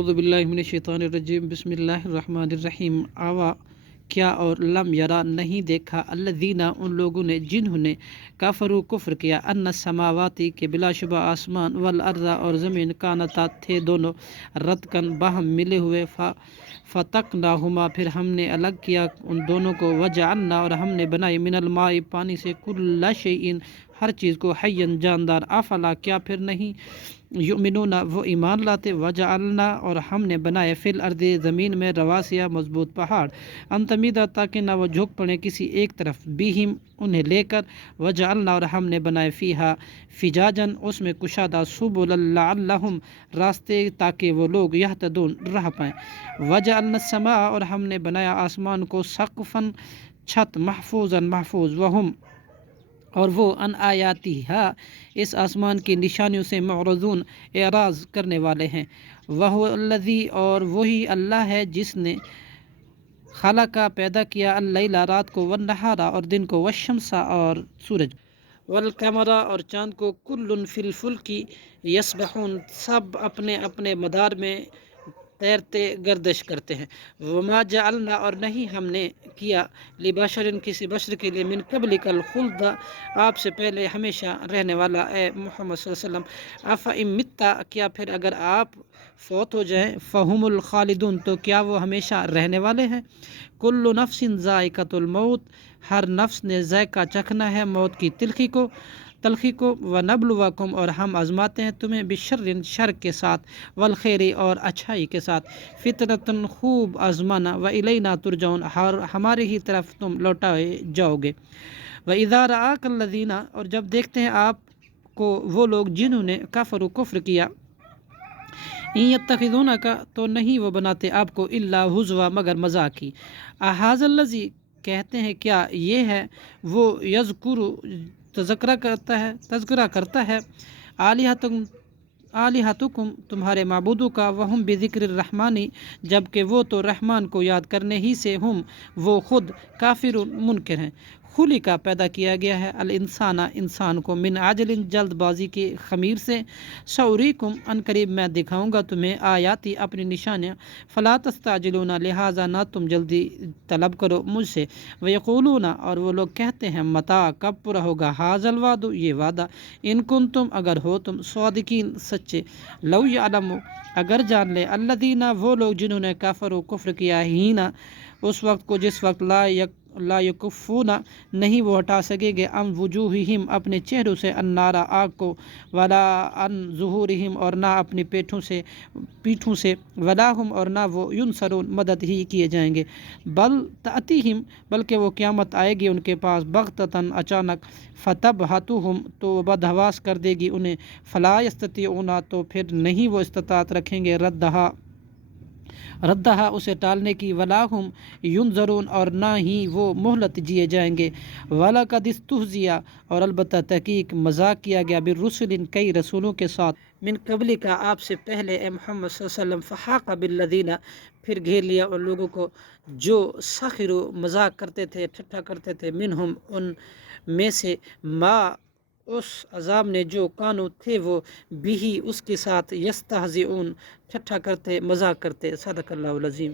अऊज़ु बिल्लाहि मिनश शैतानिर रजीम बिस्मिल्लाहिर रहमानिर रहीम। आवा क्या और लम यरा नहीं देखा अल्लज़ीना उन लोगों ने जिन्होंने काफरू कुफ्र किया अन्ना समावाती के बिलाशुबा आसमान वल अर्ज़ा और ज़मीन कानता थे दोनों रतकन बाहम मिले हुए फ़तक़नाहुमा फिर हमने अलग किया उन दोनों को वजअलना और हमने बनाई मिनल माई पानी से कुल्ला शैइन हर चीज़ को हय्यन जानदार अफला क्या फिर नहीं युमिनूना वो ईमान लाते वजअलना और हमने बनाए फिल अर्दे ज़मीन में रवासिया मजबूत पहाड़ अंतमीदा ताकि ना वो झुक पड़े किसी एक तरफ बीहिम उन्हें लेकर वजअलना और हमने बनाए फ़ीहा फिजाजन उसमें कुशादा सुबुल लअल्लहुम रास्ते ताकि वो लोग यहतदून राह पाएँ वजअलना समा और हमने बनाया आसमान को सक़फ़न छत महफूजन महफूज वहुम और वो अन आयाती हा इस आसमान की निशानियों से मुअरज़ून एराज़ करने वाले हैं। वह अल्लज़ी और वही अल्लाह है जिसने खलका पैदा किया अल-लैला रात को वन्नहारा और दिन को वश्शम्सा और सूरज वल कमरा और चाँद को कुल्लुन फिल फुल्की यसबहून सब अपने अपने मदार में तैरते गर्दिश करते हैं। वमा जअलना और नहीं हमने किया लिबशरिन किसी बशर के लिए मिन कबलिकल खुल्द आपसे पहले हमेशा रहने वाला ए मोहम्मद सल्लल्लाहु अलैहि वसल्लम अफ़ा इमित्ता क्या फिर अगर आप फौत हो जाएं फ़हुमुल खालिदून तो क्या वो हमेशा रहने वाले हैं। कुल्लु नफ्सिन ज़ाइक़तुल मौत हर नफ्स ने ज़ायक़ा चखना है मौत की तलखी को व नबलुवकुम और हम आजमाते हैं तुम्हें बिशर्रिन शर के साथ वल खैरी और अच्छाई के साथ फितरतन खूब आजमाना व इलैना तुरजाउन हर हमारी ही तरफ तुम लौटाए जाओगे। व इज़ा रआकल्लज़ीना और जब देखते हैं आपको वो लोग जिन्होंने कफर कुफ्र किया इन यत्तखिज़ूना का तो नहीं वो बनाते आपको इल्ला हुज़वा मगर मजाक ही अहाज़ल्लज़ी कहते हैं क्या ये है वो यज़कुरु तज़किरा करता है आलिहतुकुम तुम्हारे माबूदों का वहुम बिज़िक्र रहमानी जबकि वो तो रहमान को याद करने ही से हम वो खुद काफिर मुनकिर हैं। खुली का पैदा किया गया है अल इंसाना इंसान को मिन आजलिन जल्दबाजी की खमीर से सौरीकुम अनकरीब मैं दिखाऊंगा तुम्हें आयाती अपनी निशानियाँ फ़ला तस्ताजिलूना लिहाजा ना तुम जल्दी तलब करो मुझसे वयक़ूलूना और वो लोग कहते हैं मता कब पूरा होगा हाज़ल वादु ये वादा इन कुंतुम अगर हो तुम स्वादिकीन सच्चे लौ यालमु अगर जान ले अल्लज़ीना वो लोग जिन्होंने काफर कुफ्र किया ही ना उस वक्त को जिस वक्त ला यकुफ़ूना नहीं वो हटा सकेंगे अम वुजूहिहिम अपने चेहरों से अन्नारा आग को वला अन ज़ुहूरिहिम और ना अपनी पीठों से वला हम और ना वो युनसरून मदद ही किए जाएंगे बल तातीहिम बल्कि वो क़यामत आएगी उनके पास बग़्ततन अचानक फ़तबहतुहुम तो बदहवास कर देगी उन्हें फ़ला यस्ततीऊना तो फिर नहीं वो इस्तिताअत रखेंगे रद्दहा उसे टालने की वलाहुम युनज़रून और ना ही वो मोहलत जिए जाएंगे वला कदिस्तुहज़िया और अलबत्ता तहकीक मजाक किया गया बिर्रुसुलिन कई रसूलों के साथ मिन कबली का आपसे पहले ए मोहम्मद सल्लल्लाहु अलैहि वसल्लम फ़हाक़ बिल्लज़ीना फिर घेर लिया उन लोगों को जो सखिरु मजाक करते थे ठट्ठा करते थे मिनहुम उन में से मा उस अज़ाब ने जो कानू थे वो बिही उसके साथ यस्तहज़िऊन ठट्ठा करते मजाक करते सदक़ल्लाहुल अज़ीम।